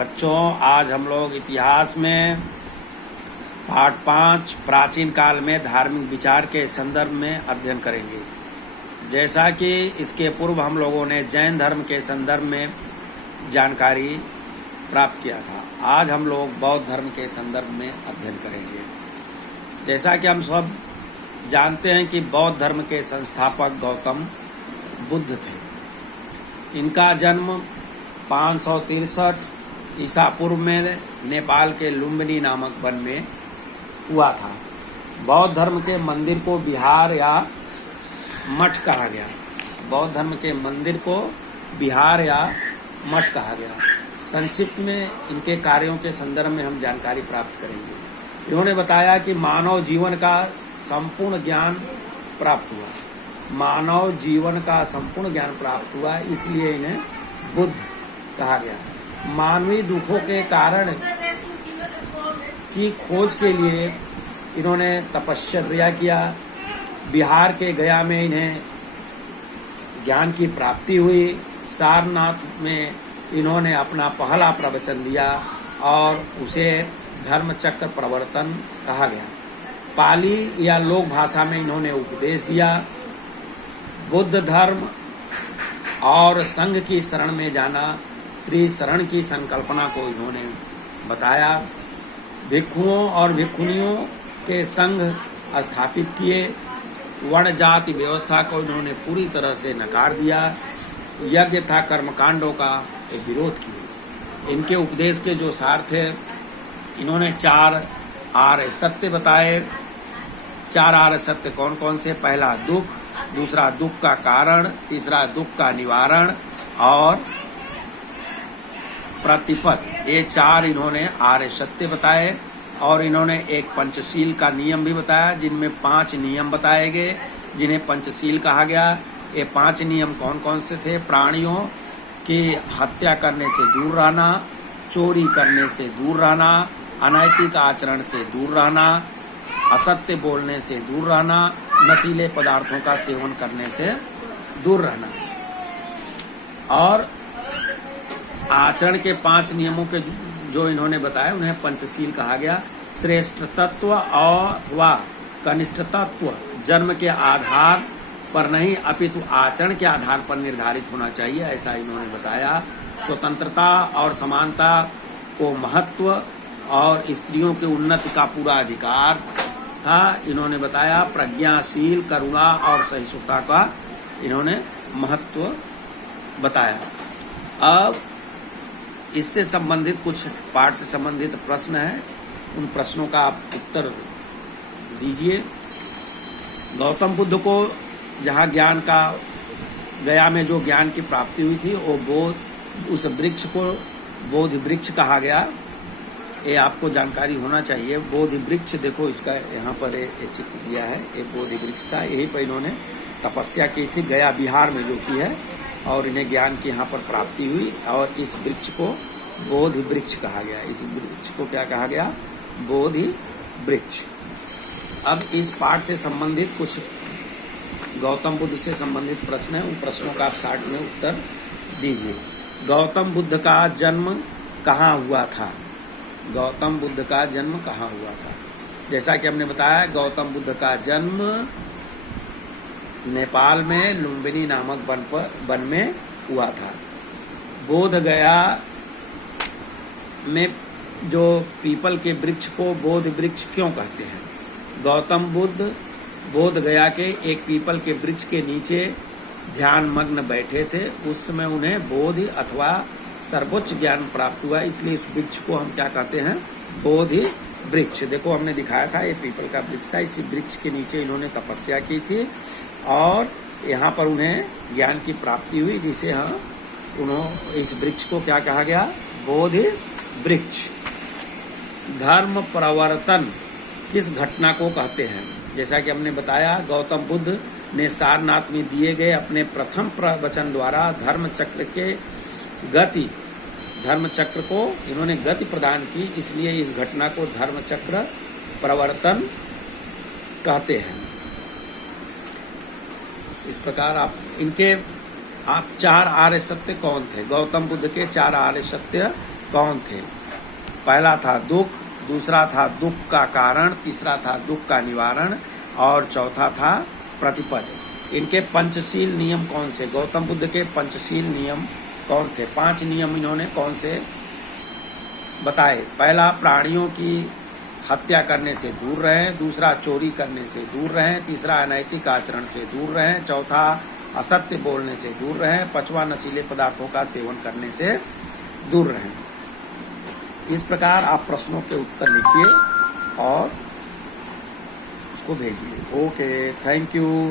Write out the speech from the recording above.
बच्चों, आज हम लोग इतिहास में पाठ 5 प्राचीन काल में धार्मिक विचार के संदर्भ में अध्ययन करेंगे। जैसा कि इसके पूर्व हम लोगों ने जैन धर्म के संदर्भ में जानकारी प्राप्त किया था, आज हम लोग बौद्ध धर्म के संदर्भ में अध्ययन करेंगे। जैसा कि हम सब जानते हैं कि बौद्ध धर्म के संस्थापक गौतम बुद्ध थे। इनका जन्म 563 ईसा पूर्व में नेपाल के लुम्बिनी नामक वन में हुआ था। बौद्ध धर्म के मंदिर को विहार या मठ कहा गया। बौद्ध धर्म के मंदिर को विहार या मठ कहा गया। संक्षिप्त में इनके कार्यों के संदर्भ में हम जानकारी प्राप्त करेंगे। इन्होंने बताया कि मानव जीवन का संपूर्ण ज्ञान प्राप्त हुआ। मानव जीवन का संपूर्ण ज्ञान प्राप्त हुआ, इसलिए इन्हें बुद्ध कहा गया। मानवीय दुखों के कारण की खोज के लिए इन्होंने तपश्चर्या किया। बिहार के गया में इन्हें ज्ञान की प्राप्ति हुई। सारनाथ में इन्होंने अपना पहला प्रवचन दिया और उसे धर्मचक्र प्रवर्तन कहा गया। पाली या लोक भाषा में इन्होंने उपदेश दिया। बुद्ध धर्म और संघ की शरण में जाना, त्रिशरण की संकल्पना को इन्होंने बताया। भिक्षुओं और भिक्षुणियों के संघ स्थापित किए। वर्ण जाति व्यवस्था को इन्होंने पूरी तरह से नकार दिया। यज्ञ तथा कर्मकांडों का विरोध किए। इनके उपदेश के जो सार थे, इन्होंने 4 आर्य सत्य बताए। 4 आर्य सत्य कौन कौन से? पहला दुख, दूसरा दुख का कारण, तीसरा दुख का निवारण और प्रतिपद। ये 4 इन्होंने आर्य सत्य बताए। और इन्होंने एक पंचशील का नियम भी बताया, जिनमें 5 नियम बताए गए, जिन्हें पंचशील कहा गया। ये 5 नियम कौन कौन से थे? प्राणियों की हत्या करने से दूर रहना, चोरी करने से दूर रहना, अनैतिक आचरण से दूर रहना, असत्य बोलने से दूर रहना, नशीले पदार्थों का सेवन करने से दूर रहना। और आचरण के 5 नियमों के जो इन्होंने बताया, उन्हें पंचशील कहा गया। श्रेष्ठ तत्व अथवा कनिष्ठ तत्व जन्म के आधार पर नहीं, अपितु आचरण के आधार पर निर्धारित होना चाहिए, ऐसा इन्होंने बताया। स्वतंत्रता और समानता को महत्व और स्त्रियों के उन्नति का पूरा अधिकार था, इन्होंने बताया। प्रज्ञाशील, करुणा और सहिष्णुता का इन्होंने महत्व बताया। अब इससे संबंधित कुछ पाठ से संबंधित प्रश्न है, उन प्रश्नों का आप उत्तर दीजिए। गौतम बुद्ध को जहाँ ज्ञान का गया में जो ज्ञान की प्राप्ति हुई थी, वो बोध, उस वृक्ष को बोधि वृक्ष कहा गया। ये आपको जानकारी होना चाहिए। बोधि वृक्ष, देखो इसका यहाँ पर ये चित्र दिया है, ये बोधि वृक्ष था। यहीं पर इन्होंने तपस्या की थी, गया बिहार में जो की है, और इन्हें ज्ञान की यहाँ पर प्राप्ति हुई। और इस वृक्ष को बोधि वृक्ष कहा गया। इस वृक्ष को क्या कहा गया? बोधि वृक्ष। अब इस पाठ से संबंधित कुछ गौतम बुद्ध से संबंधित प्रश्न है, उन प्रश्नों का आप शॉर्ट में उत्तर दीजिए। गौतम बुद्ध का जन्म कहाँ हुआ था? गौतम बुद्ध का जन्म कहाँ हुआ था? जैसा कि हमने बताया, गौतम बुद्ध का जन्म नेपाल में लुम्बिनी नामक वन में हुआ था। बोध गया में जो पीपल के वृक्ष को बोध वृक्ष क्यों कहते हैं? गौतम बुद्ध बोध गया के एक पीपल के वृक्ष के नीचे ध्यान मग्न बैठे थे। उस समय उन्हें बोधि अथवा सर्वोच्च ज्ञान प्राप्त हुआ, इसलिए इस वृक्ष को हम क्या कहते हैं? बोधि वृक्ष। देखो हमने दिखाया था, ये पीपल का वृक्ष था। इसी वृक्ष के नीचे इन्होंने तपस्या की थी और यहाँ पर उन्हें ज्ञान की प्राप्ति हुई, जिसे इस वृक्ष को क्या कहा गया? बोधि वृक्ष। धर्म प्रवर्तन किस घटना को कहते हैं? जैसा कि हमने बताया, गौतम बुद्ध ने सारनाथ में दिए गए अपने प्रथम प्रवचन द्वारा धर्म चक्र को इन्होंने गति प्रदान की, इसलिए इस घटना को धर्म चक्र प्रवर्तन कहते हैं। इस प्रकार आप 4 आर्य सत्य कौन थे? गौतम बुद्ध के 4 आर्य सत्य कौन थे? पहला था दुख, दूसरा था दुख का कारण, तीसरा था दुख का निवारण और चौथा था प्रतिपद। इनके पंचशील नियम कौन से? गौतम बुद्ध के पंचशील नियम कौन थे? 5 नियम इन्होंने कौन से बताए? पहला, प्राणियों की हत्या करने से दूर रहें। दूसरा, चोरी करने से दूर रहें। तीसरा, अनैतिक आचरण से दूर रहें। चौथा, असत्य बोलने से दूर रहें। पांचवा, नशीले पदार्थों का सेवन करने से दूर रहें। इस प्रकार आप प्रश्नों के उत्तर लिखिए और उसको भेजिए। Okay, thank you.